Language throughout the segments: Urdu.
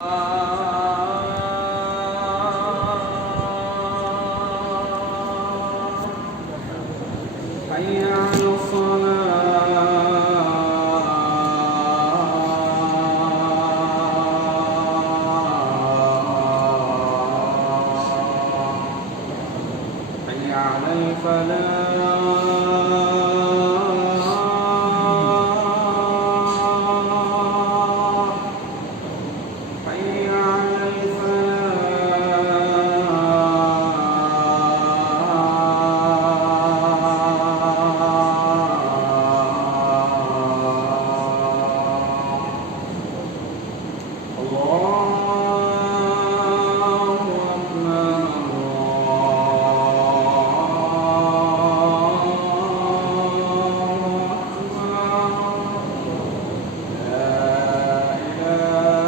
حي على الصلاة حي على الفلاح حي على الفلاح الله أكبر الله أكبر لا إله إلا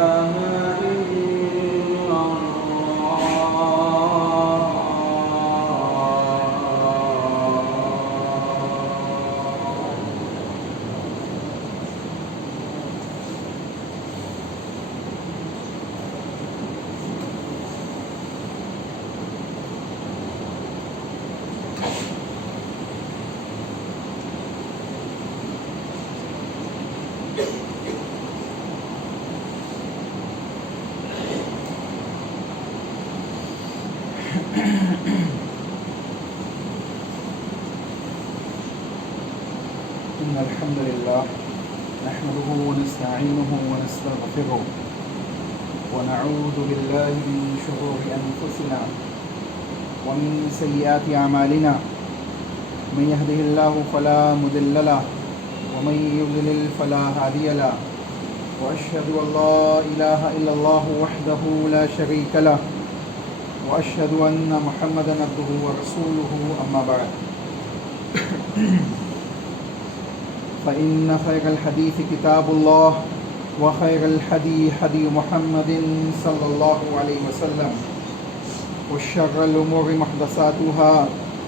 إن الحمد لله نحمده ونستعينه ونستغفره ونعوذ بالله من شرور أنفسنا ومن سيئات أعمالنا من يهده الله فلا مضل له ومن يضلل فلا هادي له وأشهد أن لا إله إلا الله وحده لا شريك له وأشهد أن محمدا عبده ورسوله أما بعد فإن خير الحديث كتاب الله وخير الهدي هدي محمد صلى الله عليه وسلم وشر الأمور محدثاتها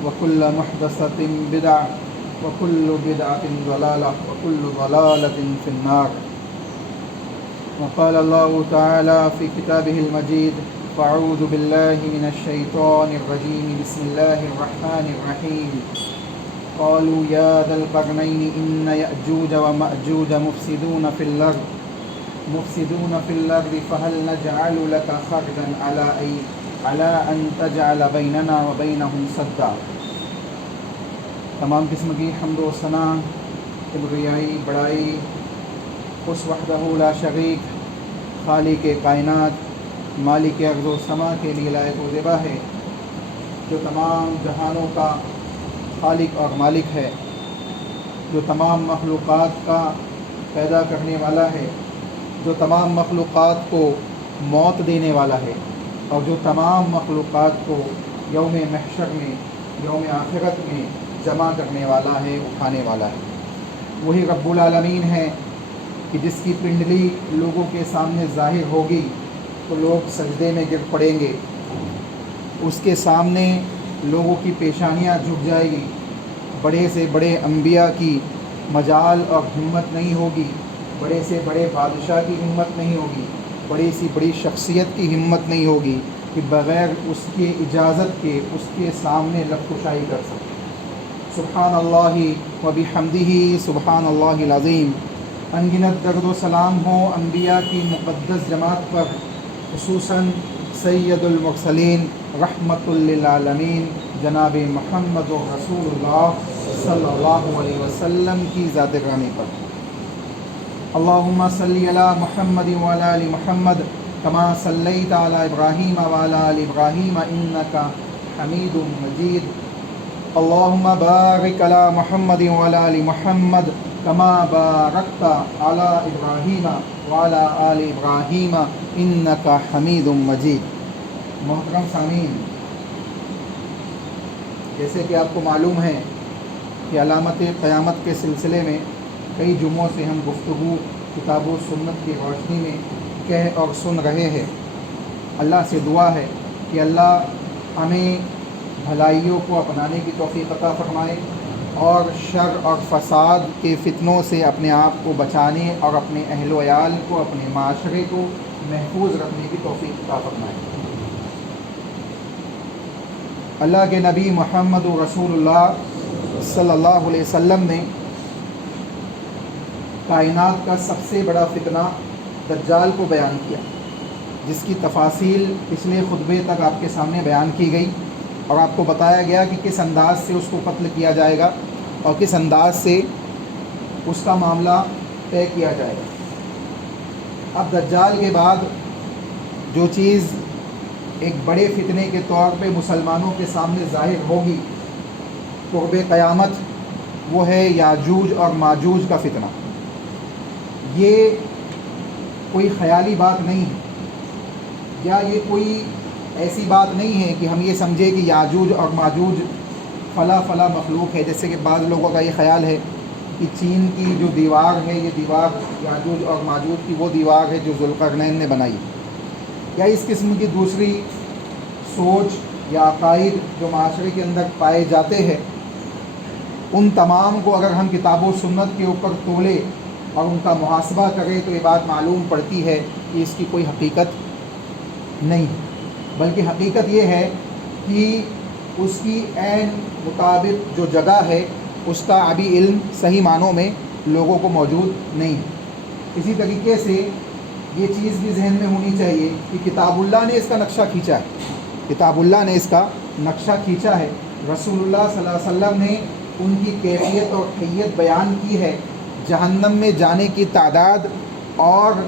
وكل محدثة بدعة وكل بدعة ضلالة وكل ضلالة في النار وقال الله تعالى في كتابه المجيد فأعوذ بالله من الشيطان الرجيم بسم الله الرحمن الرحيم قالوا يا ذا القرنين إن يأجوج ومأجوج مفسدون في الأرض فهل نجعل لك خرجا على أن تجعل بيننا وبينهم سدا. تمام قسم کی حمد و ثنا کبریائی بڑائی اس وحدہ لا شریک خالق کائنات مالک ارض و سما کے لیے لائق و زیبا ہے، جو تمام جہانوں کا خالق اور مالک ہے، جو تمام مخلوقات کا پیدا کرنے والا ہے، جو تمام مخلوقات کو موت دینے والا ہے، اور جو تمام مخلوقات کو یوم محشر میں یوم آخرت میں جمع کرنے والا ہے، اٹھانے والا ہے۔ وہی رب العالمین ہے کہ جس کی پنڈلی لوگوں کے سامنے ظاہر ہوگی تو لوگ سجدے میں گر پڑیں گے، اس کے سامنے لوگوں کی پیشانیاں جھک جائے گی، بڑے سے بڑے انبیاء کی مجال اور ہمت نہیں ہوگی، بڑے سے بڑے بادشاہ کی ہمت نہیں ہوگی، بڑی سی بڑی شخصیت کی ہمت نہیں ہوگی کہ بغیر اس کی اجازت کے اس کے سامنے لب کشائی کر سکے۔ سبحان اللہ و بحمدہ سبحان اللہ العظیم۔ انگنت درد و سلام ہو انبیاء کی مقدس جماعت پر، خصوصاً سید المرسلین رحمت للعالمین جناب محمد رسول اللہ صلی اللہ علیہ وسلم کی ذات گرامی پر۔ اللہم صلی علی محمد وعلی آل محمد کما صلیت علی ابراہیم وعلی آل ابراہیم انک حمید مجید۔ اللہم بارک علی محمد وعلی آل محمد کما بارکت علی ابراہیم وعلی آل ابراہیم انک حمید مجید۔ محترم سامعین، جیسے کہ آپ کو معلوم ہے کہ علامت قیامت کے سلسلے میں کئی جمعوں سے ہم گفتگو کتاب و سنت کی روشنی میں کہہ اور سن رہے ہیں۔ اللہ سے دعا ہے کہ اللہ ہمیں بھلائیوں کو اپنانے کی توفیق عطا فرمائے اور شر اور فساد کے فتنوں سے اپنے آپ کو بچانے اور اپنے اہل و عیال کو، اپنے معاشرے کو محفوظ رکھنے کی توفیق عطا فرمائے۔ اللہ کے نبی محمد رسول اللہ صلی اللہ علیہ وسلم نے کائنات کا سب سے بڑا فتنہ دجال کو بیان کیا، جس کی تفاصیل پچھلے خطبے تک آپ کے سامنے بیان کی گئی، اور آپ کو بتایا گیا کہ کس انداز سے اس کو قتل کیا جائے گا اور کس انداز سے اس کا معاملہ طے کیا جائے گا۔ اب دجال کے بعد جو چیز ایک بڑے فتنے کے طور پہ مسلمانوں کے سامنے ظاہر ہوگی قرب قیامت، وہ ہے یاجوج اور ماجوج کا فتنہ۔ یہ کوئی خیالی بات نہیں ہے، یا یہ کوئی ایسی بات نہیں ہے کہ ہم یہ سمجھے کہ یاجوج اور ماجوج فلاں مخلوق ہے، جیسے کہ بعض لوگوں کا یہ خیال ہے کہ چین کی جو دیوار ہے، یہ دیوار یاجوج اور ماجوج کی وہ دیوار ہے جو ذوالقرنین نے بنائی، یا اس قسم کی دوسری سوچ یا عقائد جو معاشرے کے اندر پائے جاتے ہیں، ان تمام کو اگر ہم کتاب و سنت کے اوپر تولے اور ان کا محاسبہ کریں تو یہ بات معلوم پڑتی ہے کہ اس کی کوئی حقیقت نہیں، بلکہ حقیقت یہ ہے کہ اس کی عین مطابق جو جگہ ہے اس کا ابھی علم صحیح معنوں میں لوگوں کو موجود نہیں ہے۔ اسی طریقے سے یہ چیز بھی ذہن میں ہونی چاہیے کہ کتاب اللہ نے اس کا نقشہ کھینچا ہے، کتاب اللہ نے اس کا نقشہ کھینچا ہے، رسول اللہ صلی اللہ علیہ وسلم نے ان کی کیفیت اور حیت بیان کی ہے، جہنم میں جانے کی تعداد اور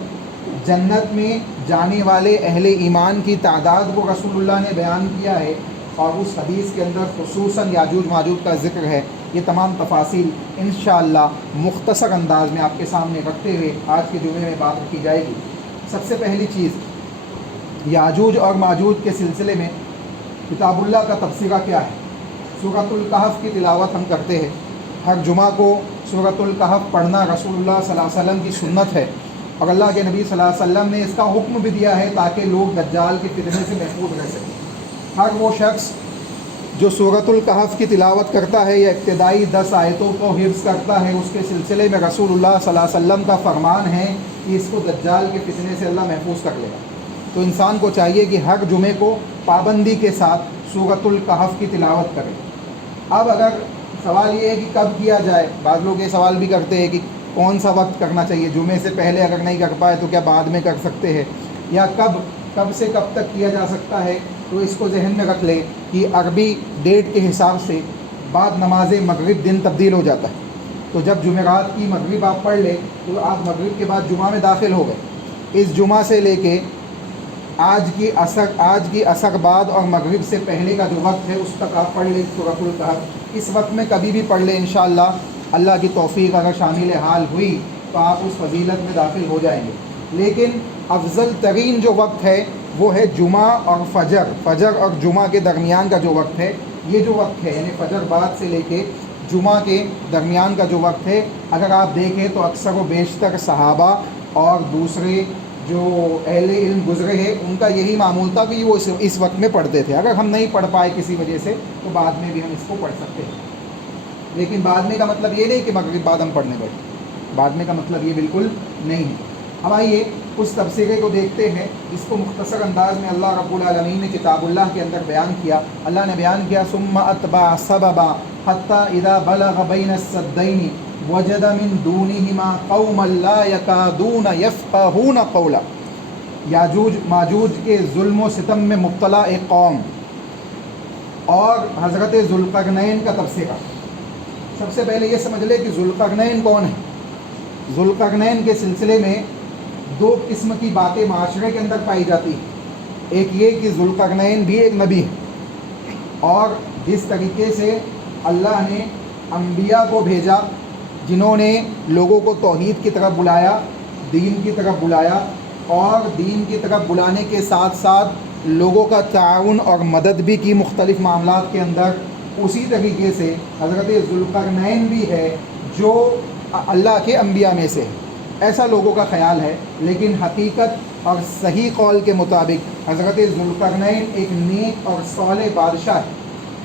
جنت میں جانے والے اہل ایمان کی تعداد کو رسول اللہ نے بیان کیا ہے، اور اس حدیث کے اندر خصوصاً یاجوج ماجوج کا ذکر ہے۔ یہ تمام تفاصیل انشاءاللہ مختصر انداز میں آپ کے سامنے رکھتے ہوئے آج کے جمعے میں بات رکھی جائے گی۔ سب سے پہلی چیز، یاجوج اور ماجوج کے سلسلے میں کتاب اللہ کا تبصرہ کیا ہے؟ سورۃ الکہف کی تلاوت ہم کرتے ہیں، ہر جمعہ کو سورۃ الکہف پڑھنا رسول اللہ صلی اللہ علیہ وسلم کی سنت ہے، اور اللہ کے نبی صلی اللہ علیہ وسلم نے اس کا حکم بھی دیا ہے تاکہ لوگ دجال کے فتنے سے محفوظ رہ سکیں۔ ہر وہ شخص جو سورۃ الکہف کی تلاوت کرتا ہے یا ابتدائی 10 آیتوں کو حفظ کرتا ہے، اس کے سلسلے میں رسول اللہ صلی اللہ علیہ وسلم کا فرمان ہے کہ اس کو دجال کے فتنے سے اللہ محفوظ کر لے گا۔ تو انسان کو چاہیے کہ ہر جمعے کو پابندی کے ساتھ سورۃ الکہف کی تلاوت کرے۔ اب اگر سوال یہ ہے کہ کب کیا جائے، بعض لوگ یہ سوال بھی کرتے ہیں کہ کون سا وقت کرنا چاہیے، جمعے سے پہلے اگر نہیں کر پائے تو کیا بعد میں کر سکتے ہیں، یا کب سے کب تک کیا جا سکتا ہے؟ تو اس کو ذہن میں رکھ لیں کہ عربی ڈیٹ کے حساب سے بعد نماز مغرب دن تبدیل ہو جاتا ہے، تو جب جمعرات کی مغرب آپ پڑھ لیں تو آپ مغرب کے بعد جمعہ میں داخل ہو گئے، اس جمعہ سے لے کے آج کی عصر بعد اور مغرب سے پہلے کا جو وقت ہے اس تک آپ پڑھ لیں سورۃ الکہف۔ اس وقت میں کبھی بھی پڑھ لیں، انشاءاللہ اللہ کی توفیق اگر شامل حال ہوئی تو آپ اس فضیلت میں داخل ہو جائیں گے۔ لیکن افضل ترین جو وقت ہے وہ ہے جمعہ اور فجر اور جمعہ کے درمیان کا جو وقت ہے، یہ جو وقت ہے یعنی فجر بعد سے لے کے جمعہ کے درمیان کا جو وقت ہے، اگر آپ دیکھیں تو اکثر و بیشتر صحابہ اور دوسرے جو اہل علم گزرے ہیں ان کا یہی معمول تھا کہ وہ اس وقت میں پڑھتے تھے۔ اگر ہم نہیں پڑھ پائے کسی وجہ سے تو بعد میں بھی ہم اس کو پڑھ سکتے ہیں، لیکن بعد میں کا مطلب یہ نہیں کہ مغرب بعد ہم پڑھنے بیٹھیں، بعد میں کا مطلب یہ بالکل نہیں ہے۔ اب آئیے اس تبصرے کو دیکھتے ہیں، اس کو مختصر انداز میں اللہ رب العالمین نے کتاب اللہ کے اندر بیان کیا۔ اللہ نے بیان کیا ثم اتبع سببا حتی اذا بلغ بین السدین وجد من دونہما قوما لا یکادون یفقہون قولا۔ یاجوج ماجوج کے ظلم و ستم میں مبتلا ایک قوم اور حضرت ذوالقرنین کا تبصرہ۔ سب سے پہلے یہ سمجھ لے کہ ذوالقرنین کون ہے۔ ذوالقرنین کے سلسلے میں دو قسم کی باتیں معاشرے کے اندر پائی جاتی ہیں۔ ایک یہ کہ ذوالقرنین بھی ایک نبی ہے، اور جس طریقے سے اللہ نے انبیاء کو بھیجا جنہوں نے لوگوں کو توحید کی طرف بلایا، دین کی طرف بلایا، اور دین کی طرف بلانے کے ساتھ ساتھ لوگوں کا تعاون اور مدد بھی کی مختلف معاملات کے اندر، اسی طریقے سے حضرت ذوالقرنین بھی ہے جو اللہ کے انبیاء میں سے ہے، ایسا لوگوں کا خیال ہے۔ لیکن حقیقت اور صحیح قول کے مطابق حضرت ذوالقرنین ایک نیک اور صالح بادشاہ ہے،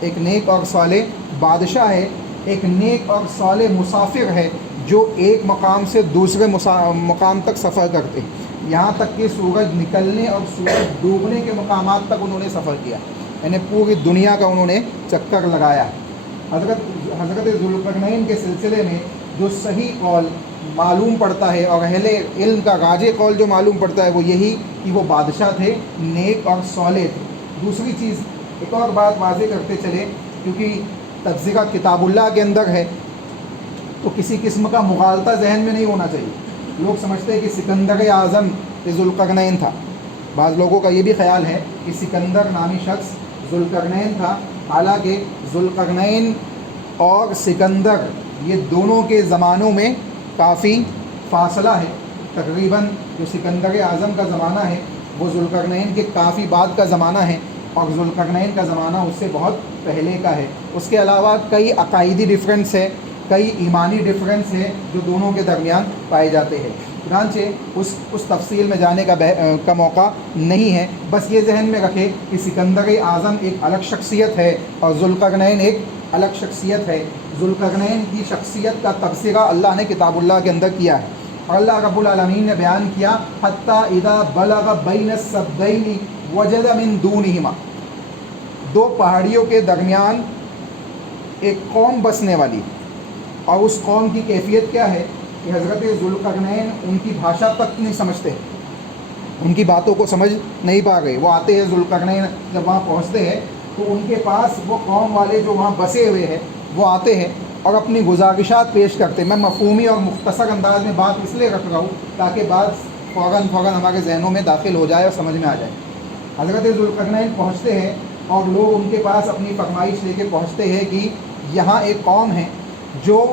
ایک نیک اور صالح بادشاہ ہے، ایک نیک اور صالح مسافر ہے جو ایک مقام سے دوسرے مقام تک سفر کرتے ہیں۔ یہاں تک کہ سورج نکلنے اور سورج ڈوبنے کے مقامات تک انہوں نے سفر کیا، یعنی پوری دنیا کا انہوں نے چکر لگایا۔ حضرت ذوالقرنین کے سلسلے میں جو صحیح قول معلوم پڑتا ہے اور اہل علم کا راجح قول جو معلوم پڑتا ہے وہ یہی کہ وہ بادشاہ تھے، نیک اور صالح تھے۔ دوسری چیز ایک اور بات واضح کرتے چلے، کیونکہ تذکرہ کتاب اللہ کے اندر ہے تو کسی قسم کا مغالطہ ذہن میں نہیں ہونا چاہیے۔ لوگ سمجھتے ہیں کہ سکندر اعظم ذوالقرنین تھا، بعض لوگوں کا یہ بھی خیال ہے کہ سکندر نامی شخص ذوالقرنین تھا، حالانکہ ذوالقرنین اور سکندر یہ دونوں کے زمانوں میں کافی فاصلہ ہے۔ تقریباً جو سکندر اعظم کا زمانہ ہے وہ ذوالقرنین کے کافی بعد کا زمانہ ہے، اور ذوالقرنین کا زمانہ اس سے بہت پہلے کا ہے۔ اس کے علاوہ کئی عقائدی ڈفرینس ہے، کئی ایمانی ڈفرینس ہے جو دونوں کے درمیان پائے جاتے ہیں۔ چنانچہ اس تفصیل میں جانے کا موقع نہیں ہے، بس یہ ذہن میں رکھے کہ سکندر اعظم ایک الگ شخصیت ہے اور ذوالقرنین ایک الگ شخصیت ہے۔ ذوالقرنین کی شخصیت کا تبصرہ اللہ نے کتاب اللہ کے اندر کیا ہے، اور اللہ رب العالمین نے بیان کیا حتیٰ اذا بلغ بین السدین وجد من دونہما، دو پہاڑیوں کے درمیان ایک قوم بسنے والی، اور اس قوم کی کیفیت کیا ہے کہ حضرت ذوالقرنین ان کی بھاشا تک نہیں سمجھتے، ان کی باتوں کو سمجھ نہیں پا گئے۔ وہ آتے ہیں ذوالقرنین جب وہاں پہنچتے ہیں تو ان کے پاس وہ قوم والے جو وہاں بسے ہوئے ہیں وہ آتے ہیں اور اپنی گزارشات پیش کرتے ہیں۔ میں مفہومی اور مختصر انداز میں بات اس لیے رکھ رہا ہوں تاکہ بات فوراً ہمارے ذہنوں میں داخل ہو جائے اور سمجھ میں آ جائے۔ حضرت ذوالقرنین پہنچتے ہیں اور لوگ ان کے پاس اپنی فرمائش لے کے پہنچتے ہیں کہ یہاں ایک قوم ہے جو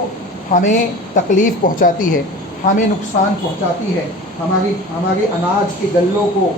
ہمیں تکلیف پہنچاتی ہے، ہمیں نقصان پہنچاتی ہے، ہمارے اناج کے گلوں کو،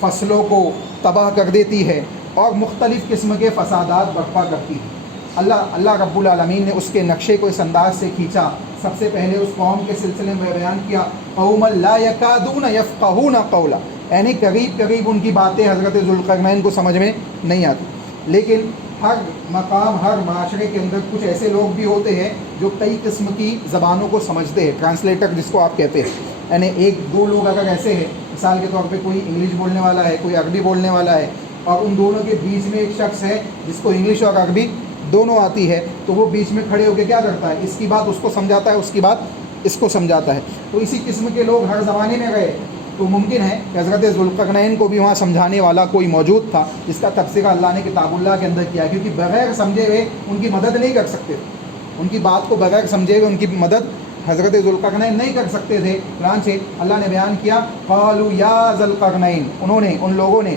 فصلوں کو تباہ کر دیتی ہے اور مختلف قسم کے فسادات برپا کرتی ہے۔ اللہ رب العالمین نے اس کے نقشے کو اس انداز سے کھینچا۔ سب سے پہلے اس قوم کے سلسلے میں بیان کیا قوم لا یکادون یفقہون قولا، یعنی قریب ان کی باتیں حضرت ذوالقرنین کو سمجھ میں نہیں آتی۔ لیکن ہر مقام، ہر معاشرے کے اندر کچھ ایسے لوگ بھی ہوتے ہیں جو کئی قسم کی زبانوں کو سمجھتے ہیں، ٹرانسلیٹر جس کو آپ کہتے ہیں، یعنی ایک دو لوگ اگر ایسے ہیں، مثال کے طور پہ کوئی انگلش بولنے والا ہے، کوئی عربی بولنے والا ہے، اور ان دونوں کے بیچ میں ایک شخص ہے جس کو انگلش اور عربی دونوں آتی ہے، تو وہ بیچ میں کھڑے ہو کے کیا کرتا ہے، اس کی بات اس کو سمجھاتا ہے، اس کی بات اس کو سمجھاتا ہے۔ تو اسی قسم کے لوگ ہر زمانے میں گئے، تو ممکن ہے کہ حضرت ذوالقرنین کو بھی وہاں سمجھانے والا کوئی موجود تھا جس کا تبصرہ اللہ نے کتاب اللہ کے اندر کیا، کیونکہ بغیر سمجھے ہوئے ان کی مدد نہیں کر سکتے تھے، ان کی بات کو بغیر سمجھے ہوئے ان کی مدد حضرت ذوالقرنین نہیں کر سکتے تھے۔ چنانچہ اللہ نے بیان کیا قالوا یا ذوالقرنین، ان لوگوں نے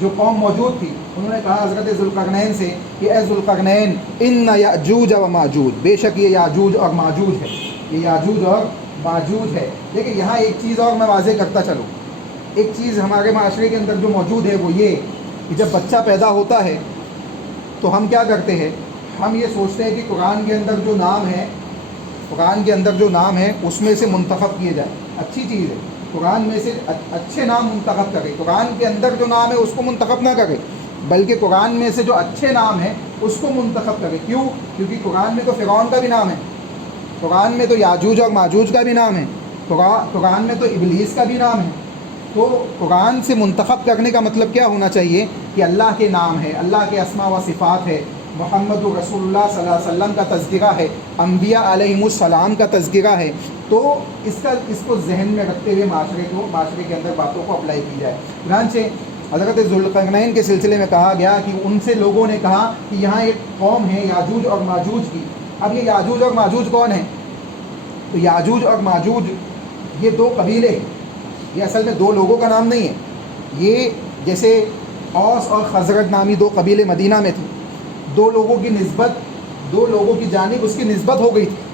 جو قوم موجود تھی انہوں نے کہا حضرت ذوالقرنین سے کہ اے ذوالقرنین ان یاجوج و ماجوج، بے شک یہ یاجوج اور ماجوج ہے، یہ یاجوج اور ماجوج ہے۔ لیکن یہاں ایک چیز اور میں واضح کرتا چلوں، ایک چیز ہمارے معاشرے کے اندر جو موجود ہے وہ یہ کہ جب بچہ پیدا ہوتا ہے تو ہم کیا کرتے ہیں، ہم یہ سوچتے ہیں کہ قرآن کے اندر جو نام ہے اس میں سے منتخب کیے جائے، اچھی چیز ہے، قرآن میں سے اچھے نام منتخب کرے، قرآن کے اندر جو نام ہے اس کو منتخب نہ کرے، بلکہ قرآن میں سے جو اچھے نام ہیں اس کو منتخب کرے۔ کیوں؟ کیونکہ قرآن میں تو فرعون کا بھی نام ہے، قرآن میں تو یاجوج اور ماجوج کا بھی نام ہے، قرآن میں تو ابلیس کا بھی نام ہے۔ تو قرآن سے منتخب کرنے کا مطلب کیا ہونا چاہیے کہ اللہ کے نام ہے، اللہ کے اسماء و صفات ہے، محمد رسول اللہ صلی اللہ علیہ وسلم کا تذکرہ ہے، انبیاء علیہم السلام کا تذکرہ ہے، تو اس کو ذہن میں رکھتے ہوئے معاشرے کے اندر باتوں کو اپلائی کی جائے۔ چنانچہ حضرت ذوالقرنین کے سلسلے میں کہا گیا کہ ان سے لوگوں نے کہا کہ یہاں ایک قوم ہے یاجوج اور ماجوج کی۔ اب یہ یاجوج اور ماجوج کون ہیں؟ تو یاجوج اور ماجوج یہ دو قبیلے ہیں، یہ اصل میں دو لوگوں کا نام نہیں ہے، یہ جیسے اوس اور خزرج نامی دو قبیلے مدینہ میں تھے، دو لوگوں کی جانب اس کی نسبت ہو گئی تھی،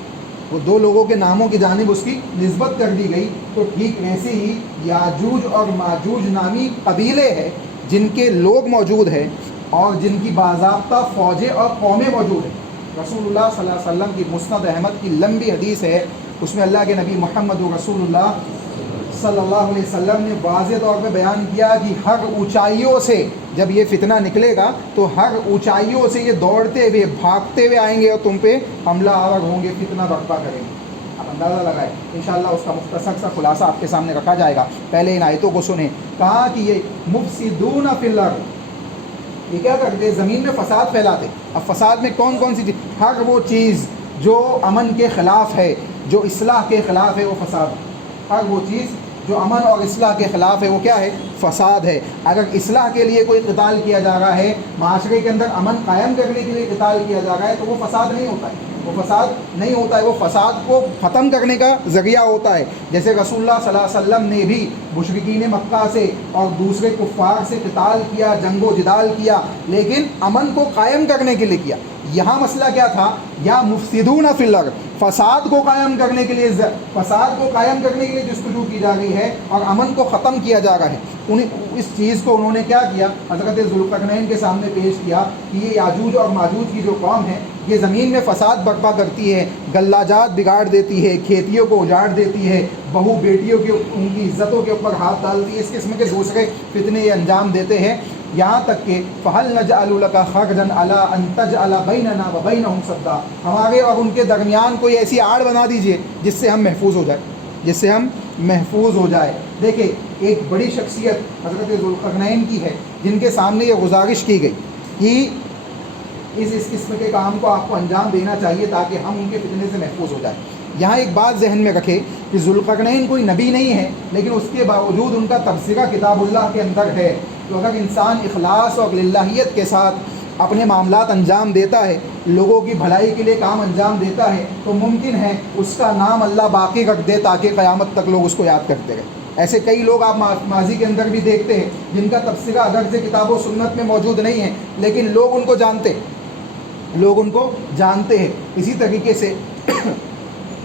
وہ دو لوگوں کے ناموں کی جانب اس کی نسبت کر دی گئی۔ تو ٹھیک ایسے ہی یاجوج اور ماجوج نامی قبیلے ہیں جن کے لوگ موجود ہیں اور جن کی باضابطہ فوجیں اور قومیں موجود ہیں۔ رسول اللہ صلی اللہ علیہ وسلم کی مسند احمد کی لمبی حدیث ہے، اس میں اللہ کے نبی محمد رسول اللہ صلی اللہ علیہ وسلم نے واضح طور پہ بیان کیا کہ ہر اونچائیوں سے جب یہ فتنہ نکلے گا تو ہر اونچائیوں سے یہ دوڑتے ہوئے بھاگتے ہوئے آئیں گے اور تم پہ حملہ آور ہوں گے، فتنہ برپا کریں گے۔ اب اندازہ لگائے انشاءاللہ اس کا مختصر سا خلاصہ آپ کے سامنے رکھا جائے گا. پہلے ان آیتوں کو سنیں. کہا کہ یہ مفسدون فی الارض، یہ کیا کرتے؟ زمین میں فساد پھیلاتے. اب فساد میں کون کون سی چیز؟ ہر وہ چیز جو امن کے خلاف ہے، جو اصلاح کے خلاف ہے، وہ فساد. ہر وہ چیز جو امن اور اصلاح کے خلاف ہے وہ کیا ہے؟ فساد ہے. اگر اصلاح کے لیے کوئی قتال کیا جا رہا ہے، معاشرے کے اندر امن قائم کرنے کے لیے قتال کیا جا رہا ہے، تو وہ فساد نہیں ہوتا ہے. وہ فساد نہیں ہوتا ہے، وہ فساد کو ختم کرنے کا ذریعہ ہوتا ہے. جیسے رسول اللہ صلی اللہ علیہ وسلم نے بھی مشرکین مکہ سے اور دوسرے کفار سے قتال کیا، جنگ و جدال کیا، لیکن امن کو قائم کرنے کے لیے کیا. یہاں مسئلہ کیا تھا؟ یا مفسدون فی الارض، فساد کو قائم کرنے کے لیے جستجو کی جا رہی ہے اور امن کو ختم کیا جا رہا ہے. اس چیز کو انہوں نے کیا کیا؟ حضرت ذوالقرنین کے سامنے پیش کیا کہ یہ یاجوج اور ماجوج کی جو قوم ہے یہ زمین میں فساد برپا کرتی ہے، غلہ بگاڑ دیتی ہے، کھیتیوں کو اجاڑ دیتی ہے، بہو بیٹیوں کی ان کی عزتوں کے اوپر ہاتھ ڈالتی ہے، اس قسم کے دوسرے فتنے یہ انجام دیتے ہیں. یہاں تک کہ فَهَلْ نَجْعَلُ لَكَ خَرْجًا عَلَىٰ أَن تَجْعَلَ بَيْنَنَا وَبَيْنَهُمْ سَدًّا، ہمارے اور ان کے درمیان کوئی ایسی آڑ بنا دیجئے جس سے ہم محفوظ ہو جائے. دیکھیں ایک بڑی شخصیت حضرت ذوالقرنین کی ہے جن کے سامنے یہ گزارش کی گئی کہ اس قسم کے کام کو آپ کو انجام دینا چاہیے تاکہ ہم ان کے فتنے سے محفوظ ہو جائیں. یہاں ایک بات ذہن میں رکھے کہ ذوالقرنین کوئی نبی نہیں ہے، لیکن اس کے باوجود ان کا تبصرہ کتاب اللہ کے اندر ہے. تو اگر انسان اخلاص اور للہیت کے ساتھ اپنے معاملات انجام دیتا ہے، لوگوں کی بھلائی کے لیے کام انجام دیتا ہے، تو ممکن ہے اس کا نام اللہ باقی رکھ دے تاکہ قیامت تک لوگ اس کو یاد کرتے رہیں. ایسے کئی لوگ آپ ماضی کے اندر بھی دیکھتے ہیں جن کا تبصرہ اگرچہ کتاب و سنت میں موجود نہیں ہے، لیکن لوگ ان کو جانتے ہیں. اسی طریقے سے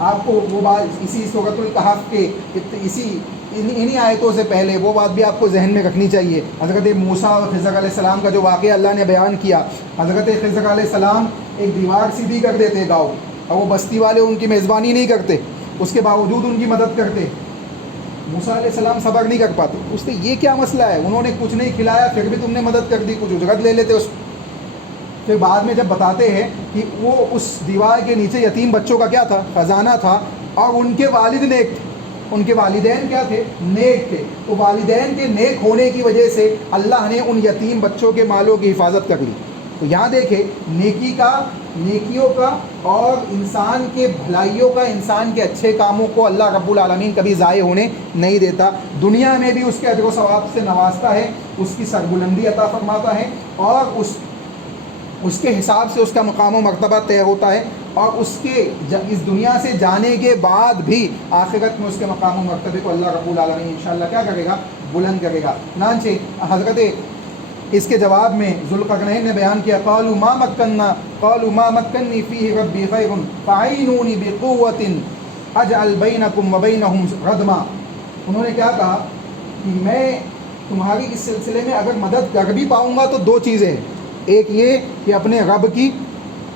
آپ کو وہ بات اسی سورۃ الکہف کے انہی آیتوں سے پہلے وہ بات بھی آپ کو ذہن میں رکھنی چاہیے. حضرت موسیٰ اور خضر علیہ السلام کا جو واقعہ اللہ نے بیان کیا، حضرت خضر علیہ السلام ایک دیوار سیدھی کر دیتے گاؤں، اور وہ بستی والے ان کی میزبانی نہیں کرتے، اس کے باوجود ان کی مدد کرتے. موسیٰ علیہ السلام صبر نہیں کر پاتے. اس نے یہ کیا مسئلہ ہے؟ انہوں نے کچھ نہیں کھلایا پھر بھی تم نے مدد کر دی، کچھ اجرت لے لیتے اس. پھر بعد میں جب بتاتے ہیں کہ وہ اس دیوار کے نیچے یتیم بچوں کا کیا تھا؟ خزانہ تھا، اور ان کے والد نیک تھے، ان کے والدین کیا تھے؟ نیک تھے. تو والدین کے نیک ہونے کی وجہ سے اللہ نے ان یتیم بچوں کے مالوں کی حفاظت کر لی. تو یہاں دیکھیں نیکیوں کا اور انسان کے بھلائیوں کا، انسان کے اچھے کاموں کو اللہ رب العالمین کبھی ضائع ہونے نہیں دیتا. دنیا میں بھی اس کے اجر و ثواب سے نوازتا ہے، اس کی سربلندی عطا فرماتا ہے، اور اس کے حساب سے اس کا مقام و مرتبہ طے ہوتا ہے، اور اس کے اس دنیا سے جانے کے بعد بھی آخرت میں اس کے مقام و مرتبے کو اللہ رب العالمین انشاءاللہ کیا کرے گا؟ بلند کرے گا. چنانچہ حضرت اس کے جواب میں ذوالقرنین نے بیان کیا قالوا ما مکنی فیہ ربی خیر فاعینونی بقوۃ اجعل بینکم وبینہم ردما. انہوں نے کیا کہا کہ میں تمہاری اس سلسلے میں اگر مدد کر بھی پاؤں گا تو دو چیزیں ہیں. ایک یہ کہ اپنے رب کی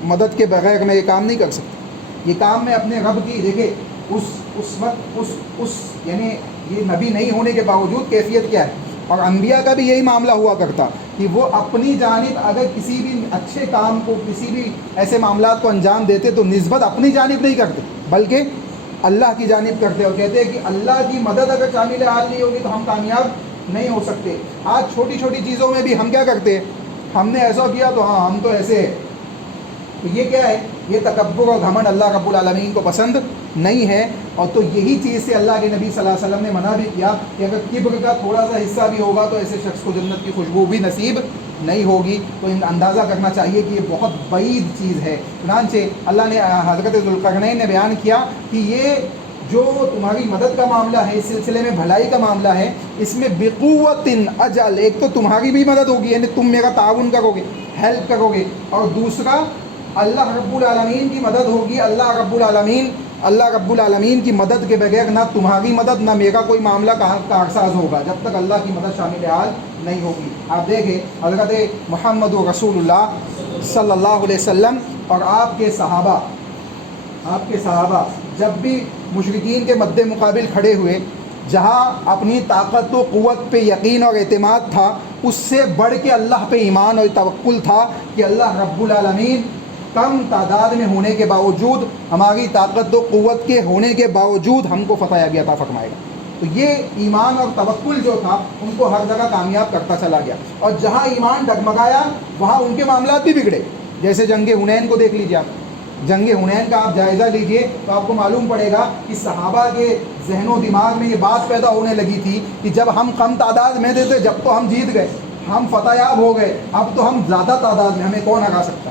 مدد کے بغیر میں یہ کام نہیں کر سکتا. یہ کام میں اپنے رب کی، دیکھے اس وقت یعنی یہ نبی نہیں ہونے کے باوجود کیفیت کیا ہے، اور انبیاء کا بھی یہی معاملہ ہوا کرتا کہ وہ اپنی جانب اگر کسی بھی اچھے کام کو، کسی بھی ایسے معاملات کو انجام دیتے تو نسبت اپنی جانب نہیں کرتے بلکہ اللہ کی جانب کرتے، اور کہتے ہیں کہ اللہ کی مدد اگر شامل حال نہیں ہوگی تو ہم کامیاب نہیں ہو سکتے. آج چھوٹی چھوٹی چیزوں میں بھی ہم کیا کرتے ہیں؟ ہم نے ایسا کیا تو ہاں ہم تو ایسے ہیں. تو یہ کیا ہے؟ یہ تکبر اور گھمنڈ اللہ رب العالمین کو پسند نہیں ہے. اور تو یہی چیز سے اللہ کے نبی صلی اللہ علیہ وسلم نے منع بھی کیا کہ اگر کبر کا تھوڑا سا حصہ بھی ہوگا تو ایسے شخص کو جنت کی خوشبو بھی نصیب نہیں ہوگی. تو اندازہ کرنا چاہیے کہ یہ بہت بعید چیز ہے. چنانچہ اللہ نے حضرت ذوالقرنین نے بیان کیا کہ یہ جو تمہاری مدد کا معاملہ ہے، اس سلسلے میں بھلائی کا معاملہ ہے، اس میں بقوت اجل، ایک تو تمہاری بھی مدد ہوگی یعنی تم میرا تعاون کرو گے، ہیلپ کرو گے، اور دوسرا اللہ رب العالمین کی مدد ہوگی. اللہ رب العالمین کی مدد کے بغیر نہ تمہاری مدد نہ میرا کوئی معاملہ کارساز ہوگا جب تک اللہ کی مدد شامل حال نہیں ہوگی. آپ دیکھیں حضرت محمد رسول اللہ صلی اللہ علیہ وسلم اور آپ کے صحابہ جب بھی مشرکین کے مد مقابل کھڑے ہوئے، جہاں اپنی طاقت و قوت پہ یقین اور اعتماد تھا، اس سے بڑھ کے اللہ پہ ایمان اور توکل تھا کہ اللہ رب العالمین کم تعداد میں ہونے کے باوجود، ہماری طاقت و قوت کے ہونے کے باوجود ہم کو فتح یابی عطا فرمائے گا۔ تو یہ ایمان اور توکل جو تھا ان کو ہر جگہ کامیاب کرتا چلا گیا، اور جہاں ایمان ڈگمگایا وہاں ان کے معاملات بھی بگڑے۔ جیسے جنگ حنین کو دیکھ لیجیے آپ، جنگ حنین کا آپ جائزہ لیجئے تو آپ کو معلوم پڑے گا کہ صحابہ کے ذہن و دماغ میں یہ بات پیدا ہونے لگی تھی کہ جب ہم کم تعداد میں تھے جب تو ہم جیت گئے، ہم فتح یاب ہو گئے، اب تو ہم زیادہ تعداد میں، ہمیں کون ہرا سکتا۔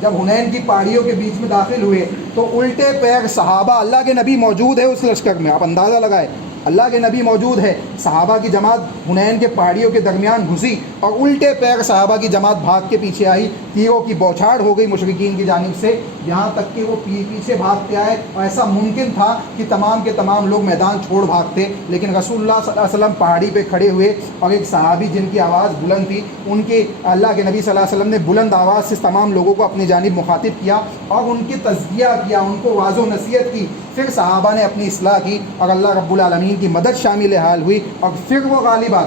جب حنین کی پہاڑیوں کے بیچ میں داخل ہوئے تو الٹے پیر صحابہ، اللہ کے نبی موجود ہے اس لشکر میں، آپ اندازہ لگائے، اللہ کے نبی موجود ہے، صحابہ کی جماعت حنین کے پہاڑیوں کے درمیان گھسی اور الٹے پیر صحابہ کی جماعت بھاگ کے پیچھے آئی، تیروں کی بوچھاڑ ہو گئی مشرکین کی جانب سے، یہاں تک کہ وہ پیچھے بھاگتے آئے، اور ایسا ممکن تھا کہ تمام کے تمام لوگ میدان چھوڑ بھاگتے، لیکن رسول اللہ صلی اللہ علیہ وسلم پہاڑی پہ کھڑے ہوئے، اور ایک صحابی جن کی آواز بلند تھی، ان کے اللہ کے نبی صلی اللہ علیہ وسلم نے بلند آواز سے تمام لوگوں کو اپنی جانب مخاطب کیا اور ان کی تزکیہ کیا، ان کو واضح و نصیحت کی۔ پھر صحابہ نے اپنی اصلاح کی اور اللہ رب العالمین کی مدد شامل حال ہوئی، اور پھر وہ غالب آ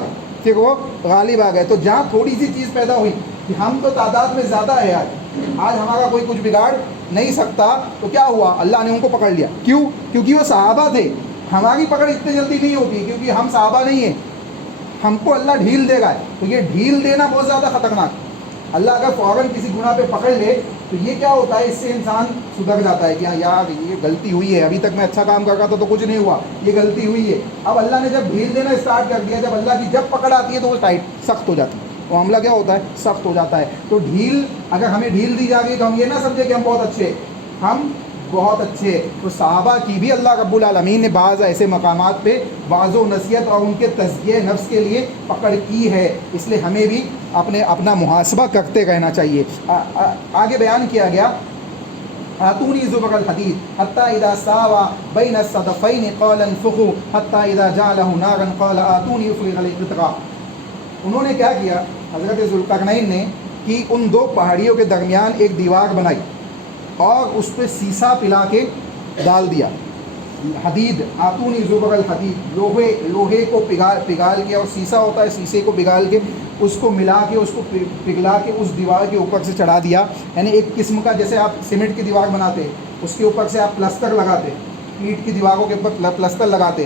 گئے۔ تو جہاں تھوڑی سی چیز پیدا ہوئی کہ ہم تو تعداد میں زیادہ ہے، آج ہمارا کوئی کچھ بگاڑ نہیں سکتا، تو کیا ہوا؟ اللہ نے ان کو پکڑ لیا۔ کیوں؟ کیونکہ وہ صحابہ تھے۔ ہماری پکڑ اتنی جلدی نہیں ہوتی کیونکہ ہم صحابہ نہیں ہیں، ہم کو اللہ ڈھیل دے گا۔ تو یہ ڈھیل دینا بہت زیادہ خطرناک۔ اللہ اگر فوراً کسی گناہ پہ پکڑ لے تو یہ کیا ہوتا ہے، اس سے انسان سدھر جاتا ہے کہ ہاں یار یہ غلطی ہوئی ہے، ابھی تک میں اچھا کام کر رہا تھا تو کچھ نہیں ہوا، یہ غلطی ہوئی ہے۔ اب اللہ نے جب ڈھیل دینا اسٹارٹ کر دیا، جب اللہ کی جب پکڑ آتی ہے تو وہ سخت ہو جاتی ہے، وہ معاملہ کیا ہوتا ہے، سخت ہو جاتا ہے۔ تو ڈھیل، اگر ہمیں ڈھیل دی جا گئی تو ہم یہ نہ سمجھے کہ ہم بہت اچھے۔ تو صحابہ کی بھی اللہ رب العالمین نے بعض ایسے مقامات پہ واضح و نصیحت اور ان کے تزکیہ نفس کے لیے پکڑ کی ہے، اس لیے ہمیں بھی اپنا محاسبہ کرتے رہنا چاہیے۔ آگے بیان کیا گیا، آتونی زبر الحدید حتی اذا ساوى بین الصدفین قال انفخوا حتی اذا جعلہ نارا قال آتونی افرغ القطرہ۔ انہوں نے کیا کیا، حضرت ذوالقرنین نے، کہ ان دو پہاڑیوں کے درمیان ایک دیوار بنائی اور اس پہ سیسا پلا کے ڈال دیا۔ حدید، آتونی زبر الحدید، لوہے کو پگھال کے، اور سیسا ہوتا ہے، سیسے کو پگھال کے، اس کو ملا کے، اس کو پگھلا کے اس دیوار کے اوپر سے چڑھا دیا۔ یعنی ایک قسم کا، جیسے آپ سیمنٹ کی دیوار بناتے ہیں اس کے اوپر سے آپ پلستر لگاتے، اینٹ کی دیواروں کے اوپر پلستر لگاتے،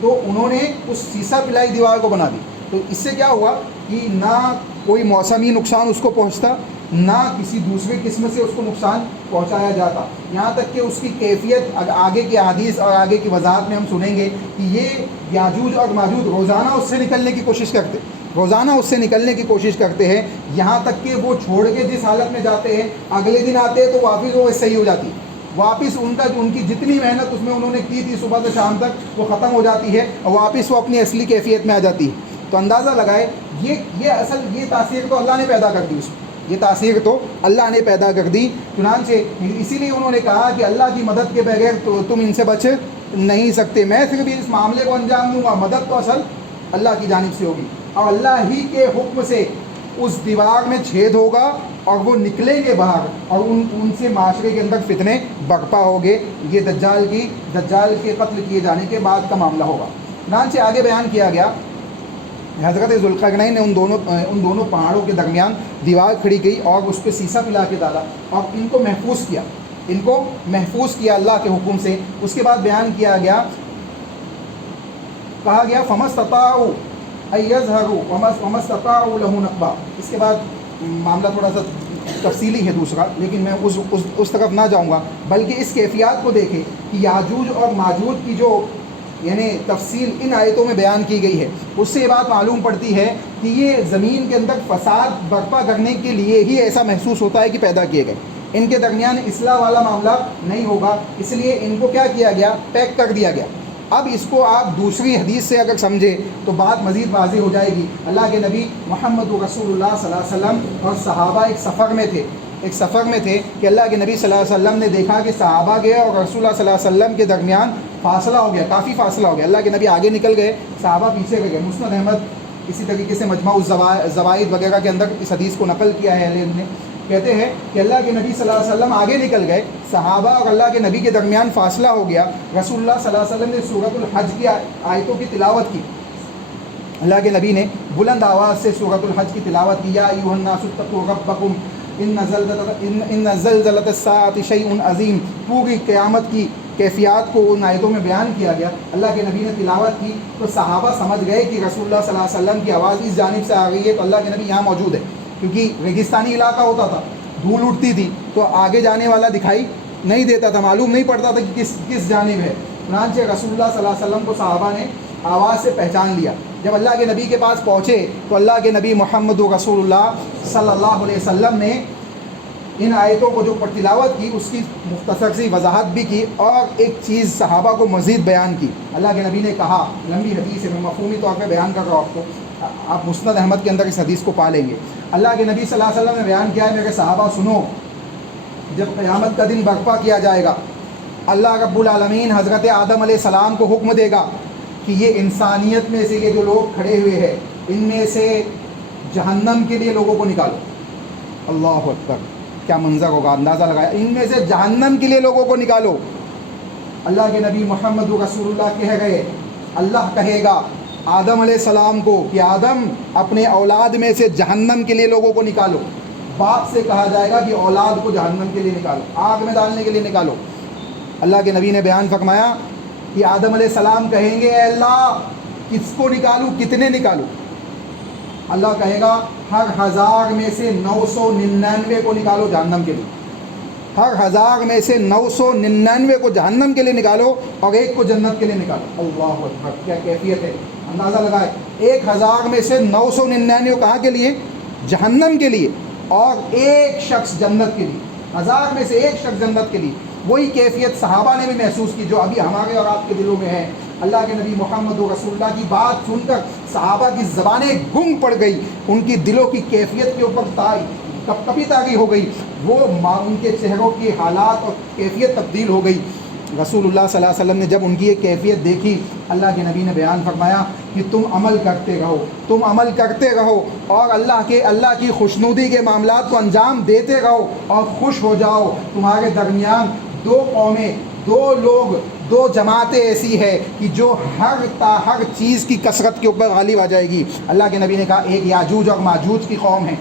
تو انہوں نے اس سیسا پلائی دیوار کو بنا دی۔ تو اس سے کیا ہوا کہ نہ کوئی موسمی نقصان اس کو پہنچتا، نہ کسی دوسرے قسم سے اس کو نقصان پہنچایا جاتا، یہاں تک کہ اس کی کیفیت آگے کی احادیث اور آگے کی وضاحت میں ہم سنیں گے کہ یہ یاجوج اور ماجوج روزانہ اس سے نکلنے کی کوشش کرتے ہیں، یہاں تک کہ وہ چھوڑ کے جس حالت میں جاتے ہیں اگلے دن آتے ہیں تو واپس وہ صحیح ہو جاتی ہے، واپس ان کی جتنی محنت اس میں انہوں نے کی تھی صبح سے شام تک وہ ختم ہو جاتی ہے، اور واپس وہ اپنی اصلی کیفیت میں آ جاتی ہے۔ تو اندازہ لگائے، یہ تاثیر تو اللہ نے پیدا کر دی، یہ تاثیر تو اللہ نے پیدا کر دی۔ چنانچہ اسی لیے انہوں نے کہا کہ اللہ کی مدد کے بغیر تو تم ان سے بچ نہیں سکتے، میں صرف اس معاملے کو انجام دوں گا، مدد تو اصل اللہ کی جانب سے ہوگی، اور اللہ ہی کے حکم سے اس دیوار میں چھید ہوگا اور وہ نکلیں گے باہر، اور ان سے معاشرے کے اندر فتنے برپا ہوگے۔ یہ دجال کے قتل کیے جانے کے بعد کا معاملہ ہوگا۔ چنانچہ آگے بیان کیا گیا، حضرت ذوالقرنین نے ان دونوں پہاڑوں کے درمیان دیوار کھڑی کی اور اس پہ سیسا پلا کے ڈالا اور ان کو محفوظ کیا اللہ کے حکم سے۔ اس کے بعد بیان کیا گیا، کہا گیا فَمَا اسْتَطَاعُوا أَن يَظْهَرُوا وَمَا اسْتَطَاعُوا لَهُ نَقْبًا۔ اس کے بعد معاملہ تھوڑا سا تفصیلی ہے دوسرا، لیکن میں اس طرف نہ جاؤں گا، بلکہ اس کیفیات کو دیکھیں کہ یاجوج اور ماجوج کی جو یعنی تفصیل ان آیتوں میں بیان کی گئی ہے، اس سے یہ بات معلوم پڑتی ہے کہ یہ زمین کے اندر فساد برپا کرنے کے لیے ہی ایسا محسوس ہوتا ہے کہ پیدا کیے گئے، ان کے درمیان اصلاح والا معاملہ نہیں ہوگا، اس لیے ان کو کیا کیا گیا، پیک کر دیا گیا۔ اب اس کو آپ دوسری حدیث سے اگر سمجھے تو بات مزید واضح ہو جائے گی۔ اللہ کے نبی محمد رسول اللہ صلی اللہ علیہ وسلم اور صحابہ ایک سفر میں تھے کہ اللہ کے نبی صلی اللہ علیہ وسلم نے دیکھا کہ صحابہ کے اور رسول اللہ صلی اللہ علیہ وسلم کے درمیان فاصلہ ہو گیا، کافی فاصلہ ہو گیا۔ اللہ کے نبی آگے نکل گئے، صحابہ پیچھے رہ گئے۔ مسند احمد اسی طریقے سے مجمع الزوائد وغیرہ کے اندر اس حدیث کو نقل کیا ہے اہل علم نے، کہتے ہیں کہ اللہ کے نبی صلی اللہ علیہ وسلم آگے نکل گئے، صحابہ اور اللہ کے نبی کے درمیان فاصلہ ہو گیا۔ رسول اللہ صلی اللہ علیہ وسلم نے سورۃ الحج کی آیتوں کی تلاوت کی، اللہ کے نبی نے بلند آواز سے سورۃ الحج کی تلاوت کی، یا ایھا الناس اتقوا ربکم ان زلزلۃ الساعۃ شیء عظیم، پوری قیامت کی کیفیات کو ان آیتوں میں بیان کیا گیا، اللہ کے نبی نے تلاوت کی، تو صحابہ سمجھ گئے کہ رسول اللہ صلی اللہ علیہ وسلم کی آواز اس جانب سے آ گئی ہے، تو اللہ کے نبی یہاں موجود ہے، کیونکہ ریگستانی علاقہ ہوتا تھا، دھول اٹھتی تھی، تو آگے جانے والا دکھائی نہیں دیتا تھا، معلوم نہیں پڑتا تھا کہ کس جانب ہے، چنانچہ رسول اللہ صلی اللہ علیہ وسلم کو صحابہ نے آواز سے پہچان لیا۔ جب اللہ کے نبی کے پاس پہنچے تو اللہ کے نبی محمد رسول اللہ صلی اللہ علیہ وسلم نے ان آیتوں کو جو تلاوت کی اس کی مختصر سی وضاحت بھی کی، اور ایک چیز صحابہ کو مزید بیان کی۔ اللہ کے نبی نے کہا، لمبی حدیث ہے، میں مفہومی طور پہ بیان کر رہا ہوں آپ کو، آپ مسند احمد کے اندر اس حدیث کو پا لیں گے۔ اللہ کے نبی صلی اللہ علیہ وسلم نے بیان کیا ہے، میرے صحابہ سنو، جب قیامت کا دن برپا کیا جائے گا، اللہ رب العالمین حضرت آدم علیہ السلام کو حکم دے گا کہ یہ انسانیت میں سے یہ جو لوگ کھڑے ہوئے ہیں، ان میں سے جہنم کے لیے لوگوں کو نکالو۔ اللہ اکبر، کیا منظر ہوگا، اندازہ لگایا، ان میں سے جہنم کے لیے لوگوں کو نکالو۔ اللہ کے نبی محمد رسول اللہ کہہ گئے، اللہ کہے گا آدم علیہ السلام کو کہ آدم اپنے اولاد میں سے جہنم کے لیے لوگوں کو نکالو۔ باپ سے کہا جائے گا کہ اولاد کو جہنم کے لیے نکالو، آگ میں ڈالنے کے لیے نکالو۔ اللہ کے نبی نے بیان فرمایا کہ آدم علیہ السلام کہیں گے، اے اللہ کس کو نکالوں، کتنے نکالوں؟ اللہ کہے گا ہر 1000 میں سے 999 کو نکالو جہنم کے لیے، ہر 1000 میں سے 999 کو جہنم کے لیے نکالو، اور ایک کو جنت کے لیے نکالو۔ اللہ اکبر، کیا کیفیت ہے، اندازہ لگائے، 1000 میں سے 999 کہاں کے لیے؟ جہنم کے لیے، اور ایک شخص جنت کے لیے، 1000 میں سے ایک شخص جنت کے لیے۔ وہی کیفیت صحابہ نے بھی محسوس کی جو ابھی ہمارے اور آپ کے دلوں میں ہے۔ اللہ کے نبی محمد رسول اللہ کی بات سن کر صحابہ کی زبانیں گنگ پڑ گئی، ان کی دلوں کی کیفیت کے اوپر کپی طاری ہو گئی، وہ ان کے چہروں کی حالات اور کیفیت تبدیل ہو گئی۔ رسول اللہ صلی اللہ علیہ وسلم نے جب ان کی یہ کیفیت دیکھی، اللہ کے نبی نے بیان فرمایا کہ تم عمل کرتے رہو، تم عمل کرتے رہو، اور اللہ کی خوشنودی کے معاملات کو انجام دیتے رہو، اور خوش ہو جاؤ۔ تمہارے درمیان 2 قومیں، 2 لوگ، 2 جماعتیں ایسی ہے کہ جو ہر چیز کی کثرت کے اوپر غالب آ جائے گی۔ اللہ کے نبی نے کہا ایک یاجوج اور ماجوج کی قوم ہے،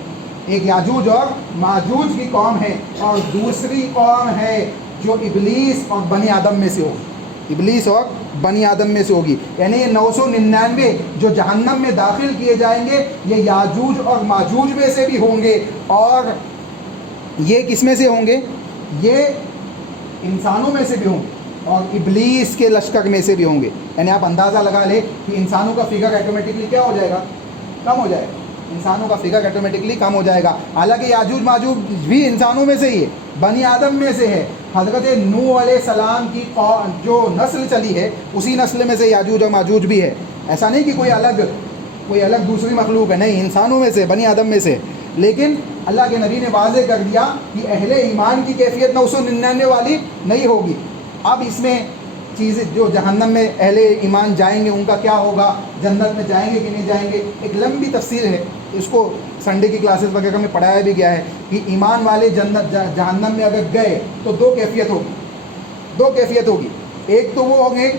ایک یاجوج اور ماجوج کی قوم ہے، اور دوسری قوم ہے جو ابلیس اور بنی آدم میں سے ہوگی، ابلیس اور بنی آدم میں سے ہوگی۔ یعنی یہ 999 جو جہنم میں داخل کیے جائیں گے، یہ یاجوج اور ماجوج میں سے بھی ہوں گے، اور یہ کس میں سے ہوں گے؟ یہ انسانوں میں سے بھی ہوں گے، اور ابلیس کے لشکر میں سے بھی ہوں گے۔ یعنی آپ اندازہ لگا لیں کہ انسانوں کا فگر ایٹومیٹکلی کیا ہو جائے گا؟ کم ہو جائے گا، انسانوں کا فگر ایٹومیٹکلی کم ہو جائے گا۔ حالانکہ یاجوج ماجوج بھی انسانوں میں سے ہی ہے، بنی آدم میں سے ہے۔ حضرت نوح علیہ السلام کی جو نسل چلی ہے، اسی نسل میں سے یاجوج اور ماجوج بھی ہے۔ ایسا نہیں کہ کوئی الگ دوسری مخلوق ہے، نہیں، انسانوں میں سے، بنی آدم میں سے۔ لیکن اللہ کے نبی نے واضح کر دیا کہ اہل ایمان کی کیفیت 999 والی نہیں ہوگی۔ اب اس میں چیزیں جو جہنم میں اہل ایمان جائیں گے ان کا کیا ہوگا، جنت میں جائیں گے کہ نہیں جائیں گے، ایک لمبی تفصیل ہے، اس کو سنڈے کی کلاسز وغیرہ میں پڑھایا بھی گیا ہے کہ ایمان والے جہنم میں اگر گئے تو 2 کیفیت ہوگی۔ ایک تو وہ ہوں گے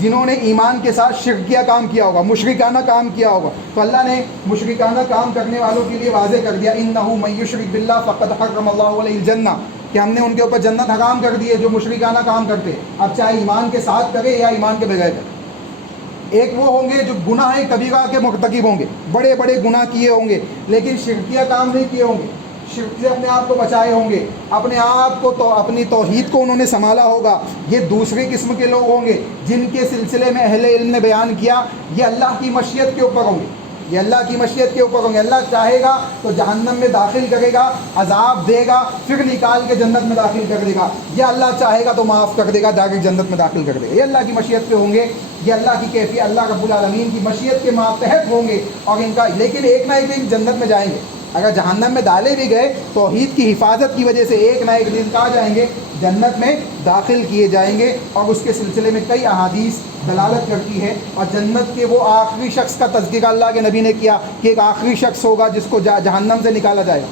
جنہوں نے ایمان کے ساتھ شرکیہ کام کیا ہوگا، مشرکانہ کام کیا ہوگا، تو اللہ نے مشرکانہ کام کرنے والوں کے لیے واضح کر دیا انہ من یشرک باللہ فقد حرم اللہ علیہ الجنہ، کہ ہم نے ان کے اوپر جنت حرام کر دی ہے جو مشرکانہ کام کرتے، اب چاہے ایمان کے ساتھ کرے یا ایمان کے بغیر کرے۔ ایک وہ ہوں گے جو گناہ کبیرہ کے مرتکب ہوں گے، بڑے بڑے گناہ کیے ہوں گے لیکن شرکیہ کام نہیں کیے ہوں گے، شرک سے اپنے آپ کو بچائے ہوں گے، اپنے آپ کو تو اپنی توحید کو انہوں نے سنبھالا ہوگا۔ یہ دوسری قسم کے لوگ ہوں گے جن کے سلسلے میں اہل علم نے بیان کیا یہ اللہ کی مشیت کے اوپر ہوں گے، یہ اللہ کی مشیت کے اوپر ہوں گے۔ اللہ چاہے گا تو جہنم میں داخل کرے گا، عذاب دے گا، پھر نکال کے جنت میں داخل کر دے گا، یا اللہ چاہے گا تو معاف کر دے گا، ڈائریکٹ جنت میں داخل کر دے گا۔ یہ اللہ کی مشیت پہ ہوں گے، یہ اللہ کی کیفیت، اللہ رب العالمین کی مشیت کے ماتحت ہوں گے، اور ان کا لیکن ایک نہ ایک دن جنت میں جائیں گے۔ اگر جہنم میں ڈالے بھی گئے توحید کی حفاظت کی وجہ سے ایک نہ ایک دن کہاں جائیں گے؟ جنت میں داخل کیے جائیں گے، اور اس کے سلسلے میں کئی احادیث دلالت کرتی ہے۔ اور جنت کے وہ آخری شخص کا تذکرہ اللہ کے نبی نے کیا کہ ایک آخری شخص ہوگا جس کو جہنم سے نکالا جائے گا،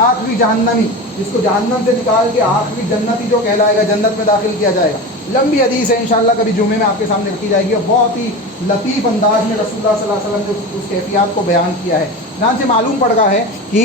آخری جہنمی جس کو جہنم سے نکال کے آخری جنتی جو کہلائے گا جنت میں داخل کیا جائے گا۔ لمبی حدیث ہے، انشاءاللہ کبھی جمعے میں آپ کے سامنے رکھی جائے گی، اور بہت ہی لطیف انداز میں رسول اللہ صلی اللہ علیہ وسلم نے اس کیفیات کو بیان کیا ہے۔ چنانچہ معلوم پڑ رہا ہے کہ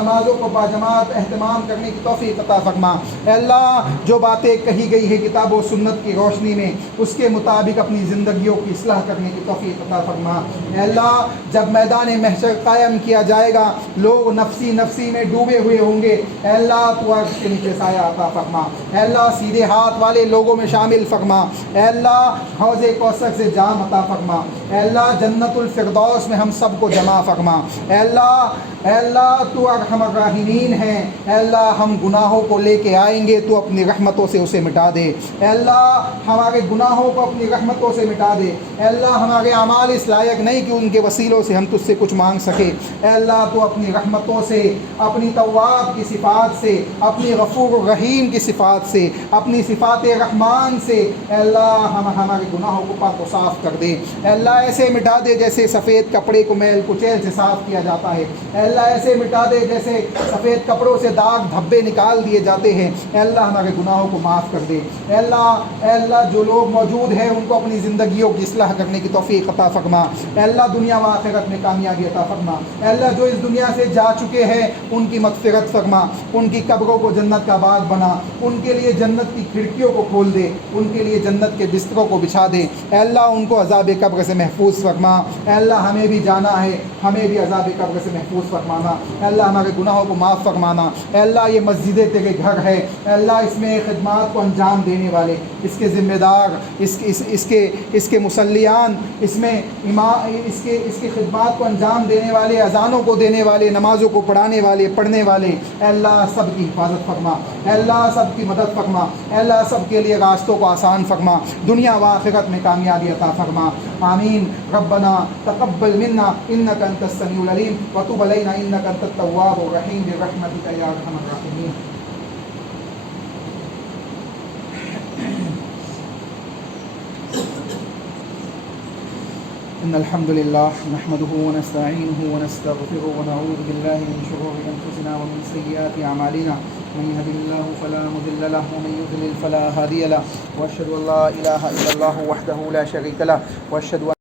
نمازوں کو باجماعت اہتمام کرنے کی توفیق عطا فرما۔ اے اللہ جو باتیں کہی گئی ہے کتاب و سنت کی روشنی میں اس کے مطابق اپنی زندگیوں کی اصلاح کرنے کی توفیق عطا فرما۔ اے اللہ جب میدان محشر قائم کیا جائے گا لوگ نفسی نفسی میں ڈوبے ہوئے ہوں گے، اے اللہ تو عرش کے نیچے سایہ عطا فرما۔ اے اللہ سیدھے ہاتھ والے لوگوں میں شامل فرما۔ اے اللہ حوض کوثر سے جام عطا فرما۔ اے اللہ جنت الفردوس میں ہم سب کو جمع فرما۔ اے اللہ تو ارحم الراحمین ہے۔ اے اللہ ہم گناہوں کو لے کے آئیں گے تو اپنی رحمتوں سے اسے مٹا دے۔ اے اللہ ہمارے گناہوں کو اپنی رحمتوں سے مٹا دے۔ اے اللہ ہمارے اعمال اس لائق نہیں کہ ان کے وسیلوں سے ہم تجھ سے کچھ مانگ سکے۔ اے اللہ تو اپنی رحمتوں سے، اپنی تواب کی صفات سے، اپنی غفور الرحیم کی صفات سے، اپنی صفات رحمان سے اے اللہ ہمارے گناہوں کو پاک و صاف کر دے۔ اے اللہ ایسے مٹا دے جیسے سفید کپڑے کو میل کچیل سے صاف کیا جاتا ہے۔ اے اللہ ایسے مٹا دے جیسے سفید کپڑوں سے داغ دھبے نکال دیے جاتے ہیں۔ اے اللہ ہمارے گناہوں کو معاف کر دے۔ اے اللہ جو لوگ موجود ہیں ان کو اپنی زندگیوں کی اصلاح کرنے کی توفیق عطا فرما۔ اے اللہ دنیا و آخرت میں کامیابی عطا فرما۔ اے اللہ جو اس دنیا سے جا چکے ہیں ان کی مغفرت فرما، ان کی قبروں کو جنت کا باغ بنا، ان کے لیے جنت کی کھڑکیوں کو کھول دے، ان کے لیے جنت کے بستروں کو بچھا دے۔ اے اللہ ان کو عذاب قبر سے محفوظ فرما۔ اے اللہ ہمیں بھی جانا ہے، ہمیں بھی عذاب قبر سے محفوظ فرمانا۔ اے اللہ ہمارے گناہوں کو معاف فرمانا۔ اے اللہ یہ مسجد تیرے گھر ہے، اے اللہ اس میں خدمات کو انجام دینے والے، اس کے ذمہ دار، اس کے مصلیان، اس میں اس کی خدمات کو انجام دینے والے، اذانوں کو دینے والے، نمازوں کو پڑھانے والے، پڑھنے والے، اے اللہ سب کی حفاظت فرما۔ اے اللہ سب کی مدد فرما۔ اے اللہ سب کے لیے راستوں کو آسان فرما، دنیا و آخرت میں کامیابی عطا فرما۔ آمین۔ ربنا تقبل منا انک انت السمیع العلیم وتب علینا انک انت التواب الرحیم برحمتک یا ارحم الراحمین۔ ان الحمد لله نحمده ونستعينه ونستغفره ونعوذ بالله من شرور انفسنا ومن سيئات اعمالنا من يهد الله فلا مضل له ومن يضلل فلا هادي له واشهد ان لا اله الا الله وحده لا شريك له واشهد